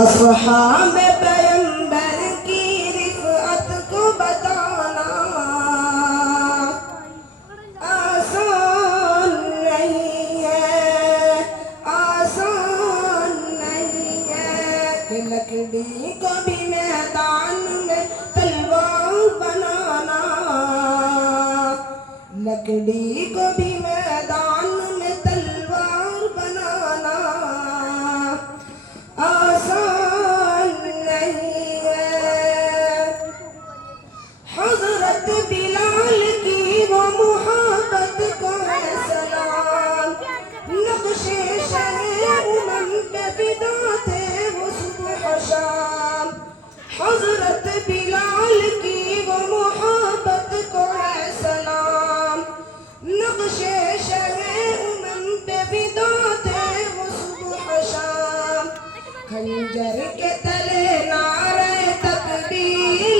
اصحاب پیغمبر کی رفعت کو بتانا آسان نہیں ہے، آسان نہیں ہے کہ لکڑی کو بھی میدان میں تلوار بنانا، لکڑی کو بھی میدان میں تلوار بنانا آسان نہیں ہے۔ حضرت بلال کی وہ محبت کو ہے سلام، نقش شہ امم پہ فدا تھے وہ صبح و شام۔ حضرت بلال کی وہ محبت کو ہے سلام، نقش شہ امم پہ فدا تھے وہ صبح و شام۔ خنجر کے تلے نعرہ تکبیر